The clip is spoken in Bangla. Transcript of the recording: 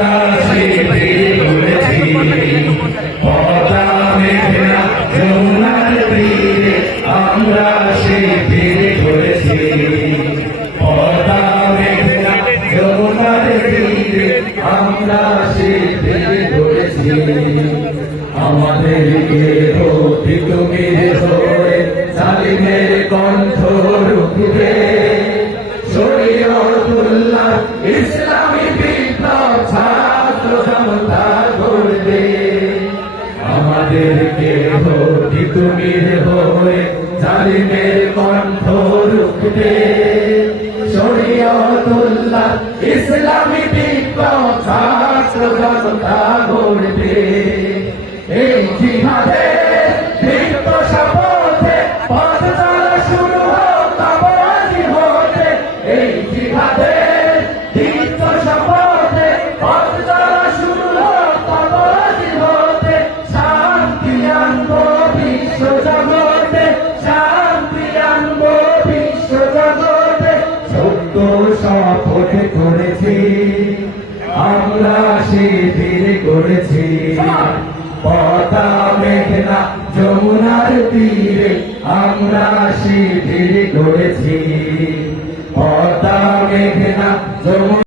আমরা সেই তীরে ধরেছি পদ্মা মেঘনা যমুনার তীরে আমরা সেই তীরে ধরেছি আমাদেরকে হতে তুমি ধরে জালিমের কণ্ঠ রুখবে শরীয়তুল্লাহ ইসলামী বিপ্লব ছাত্র জনতা গড়বে আমাদেরকে হতে তুমি হয়ে জালিমের কণ্ঠ রুখবে শরীয়তুল্লাহ ইসলামী বিপ্লব ছাত্র জনতা গড়বে এই জিহাদে দীপ্ত শপথে পথ চলা শুরু হোক আবারই হতে এই জিহাদে দীপ্ত শপথে পথ চলা শুরু হোক আবারই হতে শান্তি আনবো বিশ্ব জগতে শান্তি আনবো বিশ্ব জগতে সত্য শপথ করেছি আমরা শিবির করেছি পদ্মা মেঘনা যমুনার তীরে আমরা শিবির করেছি পদ্মা মেঘনা যমুনা